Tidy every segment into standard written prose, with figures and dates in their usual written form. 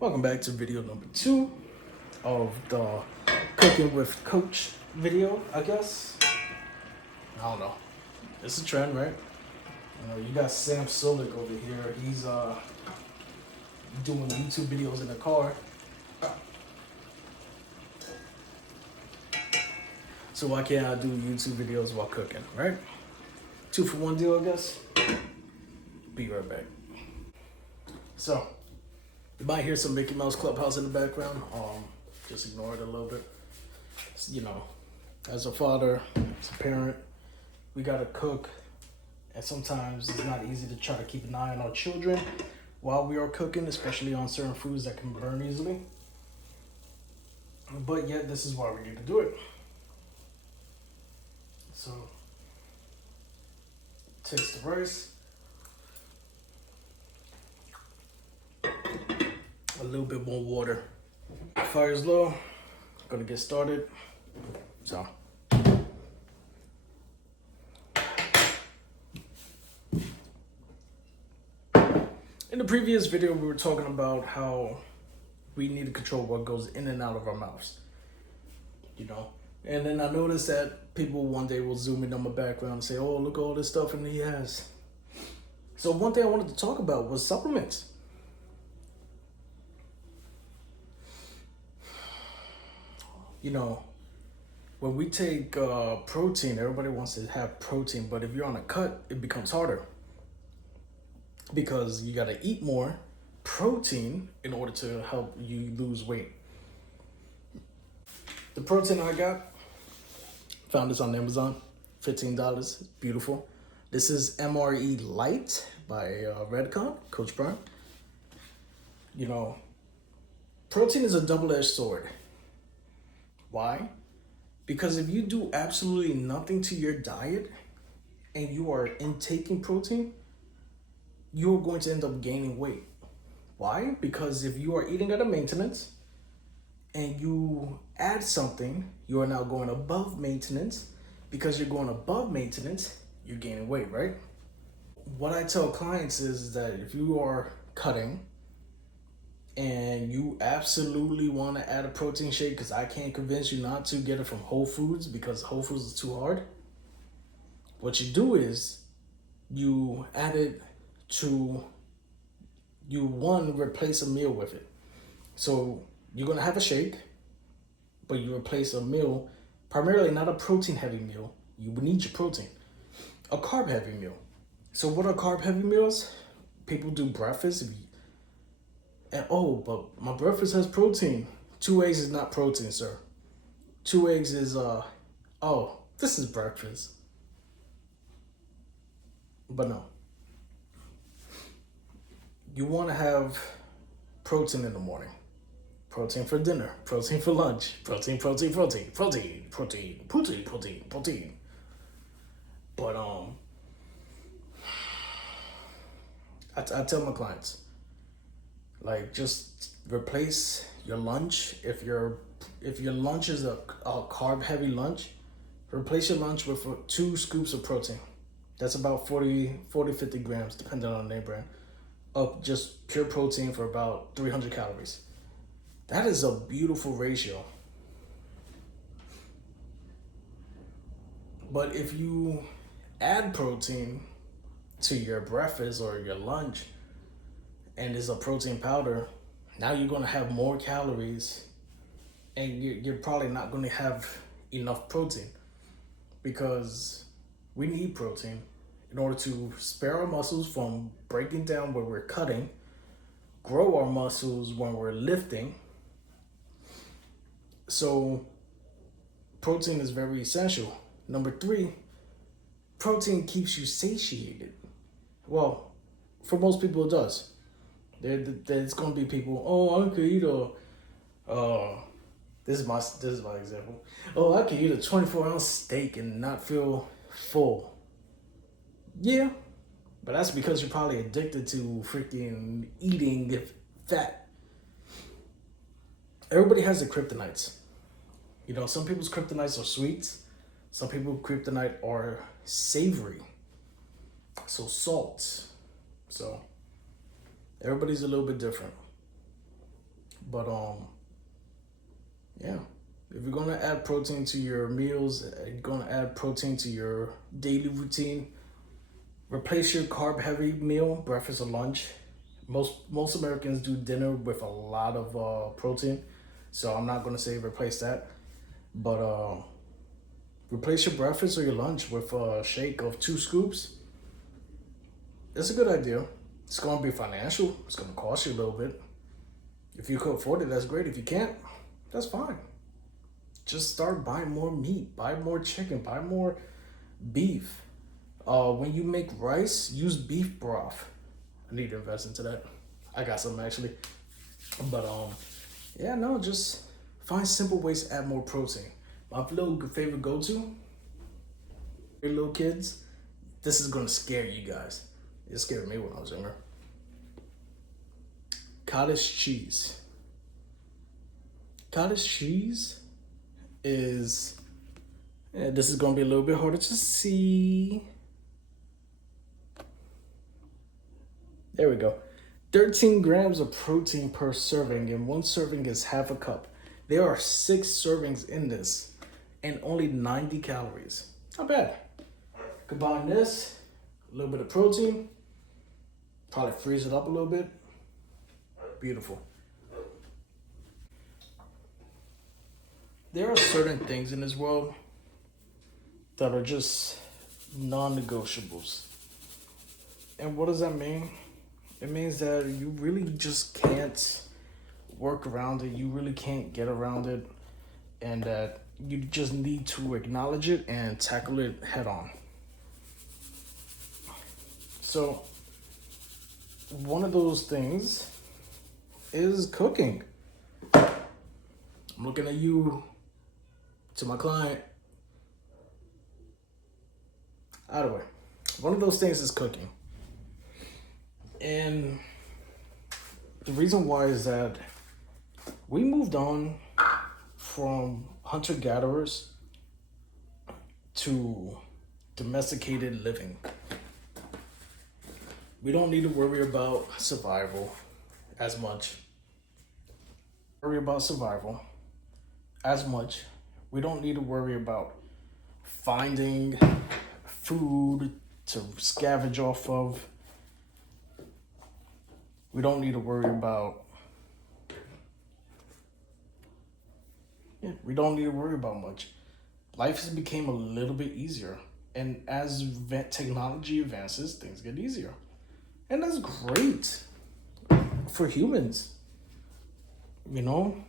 Welcome back to video number 2 of the Cooking with Coach video, I guess. I don't know. It's a trend, right? You got Sam Solik over here. He's doing YouTube videos in the car. So why can't I do YouTube videos while cooking, right? 2 for 1 deal, I guess. Be right back. So, you might hear some Mickey Mouse Clubhouse in the background. Just ignore it a little bit. As a father, as a parent, we gotta cook. And sometimes it's not easy to try to keep an eye on our children while we are cooking, especially on certain foods that can burn easily. But yet, this is why we need to do it. So, taste the rice. A little bit more water. Fire's low. Gonna get started. So. In the previous video, we were talking about how we need to control what goes in and out of our mouths. And then I noticed that people one day will zoom in on my background and say, oh, look at all this stuff and he has. So one thing I wanted to talk about was supplements. When we take protein, everybody wants to have protein, but if you're on a cut, it becomes harder because you got to eat more protein in order to help you lose weight. The protein I got, found this on Amazon, $15, beautiful. This is MRE Light by Redcon, Coach Brian. Protein is a double-edged sword. Why? Because if you do absolutely nothing to your diet and you are intaking protein, you're going to end up gaining weight. Why? Because if you are eating at a maintenance and you add something, you are now going above maintenance. Because you're going above maintenance, you're gaining weight, right? What I tell clients is that if you are cutting and you absolutely want to add a protein shake, because I can't convince you not to get it from Whole Foods because Whole Foods is too hard. What you do is you add it to, replace a meal with it. So you're going to have a shake, but you replace a meal, primarily not a protein heavy meal. You need your protein. A carb heavy meal. So what are carb heavy meals? People do breakfast. But my breakfast has protein. 2 eggs is not protein, sir. 2 eggs is, this is breakfast. But no. You want to have protein in the morning. Protein for dinner. Protein for lunch. Protein. But, I tell my clients, just replace your lunch. If your lunch is a carb heavy lunch, replace your lunch with 2 scoops of protein. That's about 50 grams, depending on the name brand, of just pure protein for about 300 calories. That is a beautiful ratio. But if you add protein to your breakfast or your lunch, and it's a protein powder, now you're going to have more calories and you're probably not going to have enough protein, because we need protein in order to spare our muscles from breaking down when we're cutting, grow our muscles when we're lifting. So protein is very essential. Number 3, protein keeps you satiated. Well, for most people it does. There's gonna be people, I could eat this is my example. I could eat a 24-ounce steak and not feel full. Yeah, but that's because you're probably addicted to freaking eating fat. Everybody has their kryptonites. Some people's kryptonites are sweets. Some people's kryptonite are savory. So salt. So everybody's a little bit different. But yeah, if you're gonna add protein to your meals, you're gonna add protein to your daily routine. Replace your carb heavy meal, breakfast or lunch. Most Americans do dinner with a lot of protein, so I'm not gonna say replace that, but replace your breakfast or your lunch with a shake of 2 scoops. It's a good idea. It's gonna be financial. It's gonna cost you a little bit. If you can afford it, that's great. If you can't, that's fine. Just start buying more meat, buy more chicken, buy more beef. When you make rice, use beef broth. I need to invest into that. I got some actually. But yeah, no, just find simple ways to add more protein. My little favorite go-to, for little kids, this is gonna scare you guys. It scared me when I was younger. Cottage cheese. Cottage cheese is, yeah, this is gonna be a little bit harder to see. There we go. 13 grams of protein per serving, and one serving is half a cup. There are 6 servings in this, and only 90 calories. Not bad. Combine this, a little bit of protein, probably freeze it up a little bit. Beautiful. There are certain things in this world that are just non-negotiables. And what does that mean? It means that you really just can't work around it. You really can't get around it. And that you just need to acknowledge it and tackle it head on. So, one of those things is cooking. I'm looking at you, to my client. Either way, one of those things is cooking. And the reason why is that we moved on from hunter-gatherers to domesticated living. We don't need to worry about survival as much. We don't need to worry about finding food to scavenge off of. We don't need to worry about much. Life has become a little bit easier. And as technology advances, things get easier. And that's great for humans. You know?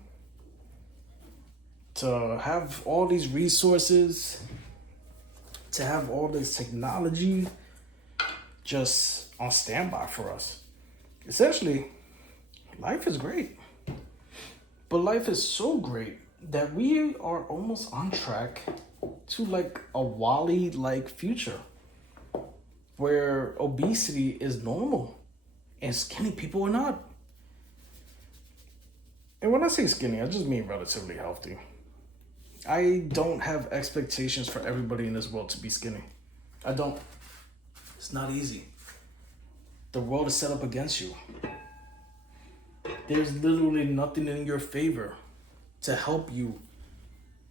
To have all these resources, to have all this technology just on standby for us. Essentially, life is great. But life is so great that we are almost on track to like a WALL-E-like future where obesity is normal and skinny people are not. And when I say skinny, I just mean relatively healthy. I don't have expectations for everybody in this world to be skinny. I don't. It's not easy. The world is set up against you. There's literally nothing in your favor to help you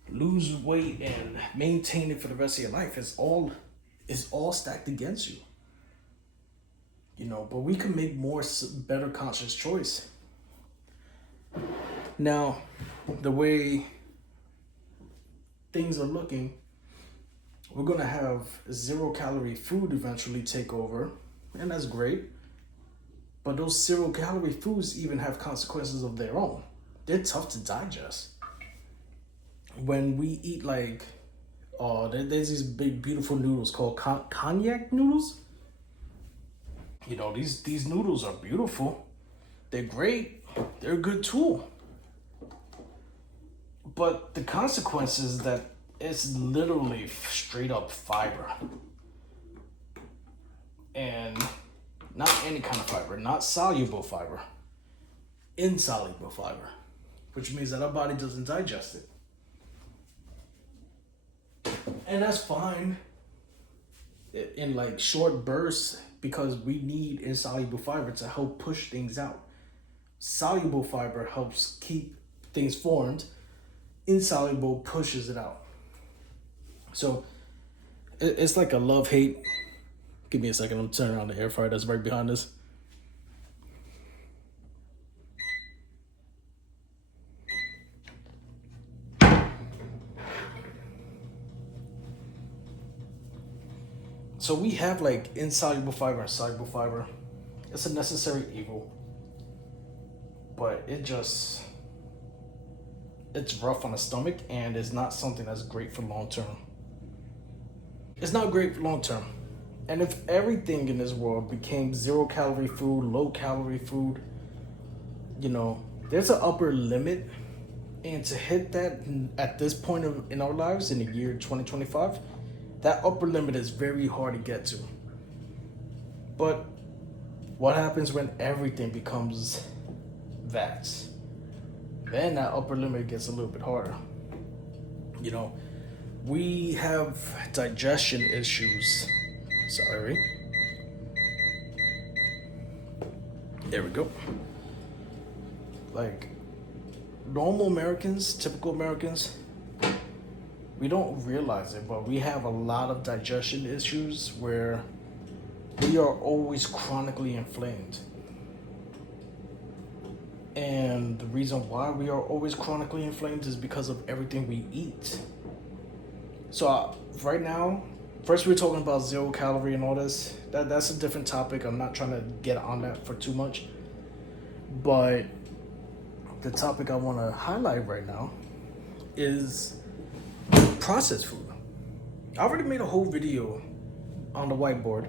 lose weight and maintain it for the rest of your life. It's all stacked against you. You know, but we can make better conscious choice. Now, the way things are looking, we're gonna have 0-calorie food eventually take over, and that's great. But those 0-calorie foods even have consequences of their own. They're tough to digest. When we eat there's these big beautiful noodles called cognac noodles. You know, these noodles are beautiful. They're great. They're a good tool. But the consequences that it's literally straight up fiber. And not any kind of fiber, not soluble fiber, insoluble fiber, which means that our body doesn't digest it. And that's fine in like short bursts because we need insoluble fiber to help push things out. soluble fiber helps keep things formed. Insoluble pushes it out. So it's like a love-hate. Give me a second. I'm turning on the air fryer that's right behind us. So we have like insoluble fiber and soluble fiber. It's a necessary evil. But it's rough on the stomach, and it's not something that's great for long term. It's not great for long term. And if everything in this world became 0-calorie food, low-calorie food, there's an upper limit. And to hit that at this point in our lives, in the year 2025, that upper limit is very hard to get to. But what happens when everything becomes that? Then that upper limit gets a little bit harder. We have digestion issues. Sorry. There we go. Like normal Americans, typical Americans, we don't realize it, but we have a lot of digestion issues where we are always chronically inflamed. And the reason why we are always chronically inflamed is because of everything we eat. So right now, first we're talking about 0-calorie and all this. That's a different topic. I'm not trying to get on that for too much. But the topic I want to highlight right now is processed food. I already made a whole video on the whiteboard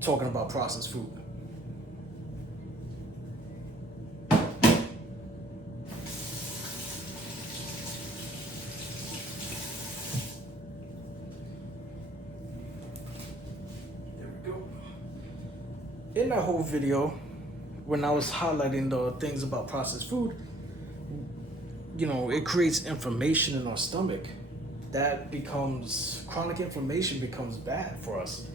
talking about processed food. In that whole video, when I was highlighting the things about processed food, it creates inflammation in our stomach. Chronic inflammation becomes bad for us.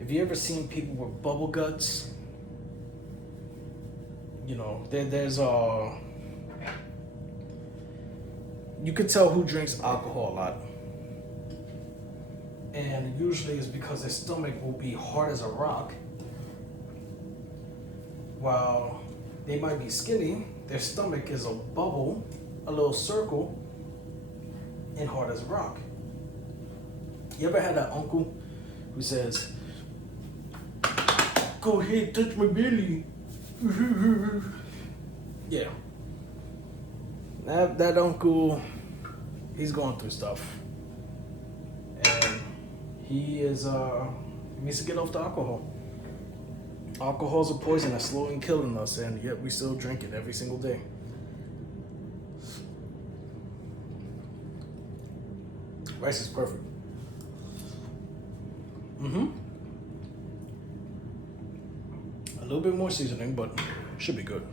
If you ever seen people with bubble guts, there's you could tell who drinks alcohol a lot. And usually it's because their stomach will be hard as a rock. While they might be skinny, their stomach is a bubble, a little circle, and hard as a rock. You ever had that uncle who says, "Go ahead, touch my belly"? Yeah. That uncle, he's going through stuff. And he needs to get off the alcohol. Alcohol's a poison that's slowly killing us, and yet we still drink it every single day. Rice is perfect. A little bit more seasoning, but should be good.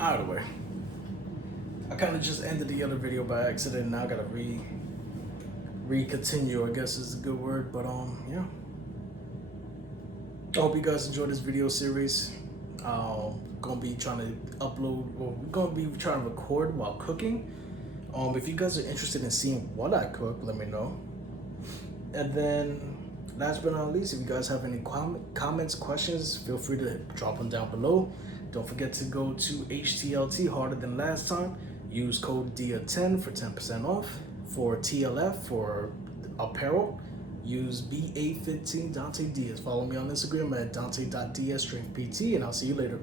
Out of the way. I kind of just ended the other video by accident. Now I gotta continue, I guess is a good word, but yeah. I hope you guys enjoyed this video series. Gonna be trying to upload, or we're gonna be trying to record while cooking. If you guys are interested in seeing what I cook, let me know. And then, last but not least, if you guys have any comments, questions, feel free to drop them down below. Don't forget to go to HTLT, Harder Than Last Time. Use code DIA10 for 10% off. For TLF, for apparel, use BA15 Dante Diaz. Follow me on Instagram at Dante.DSStrengthPT, and I'll see you later.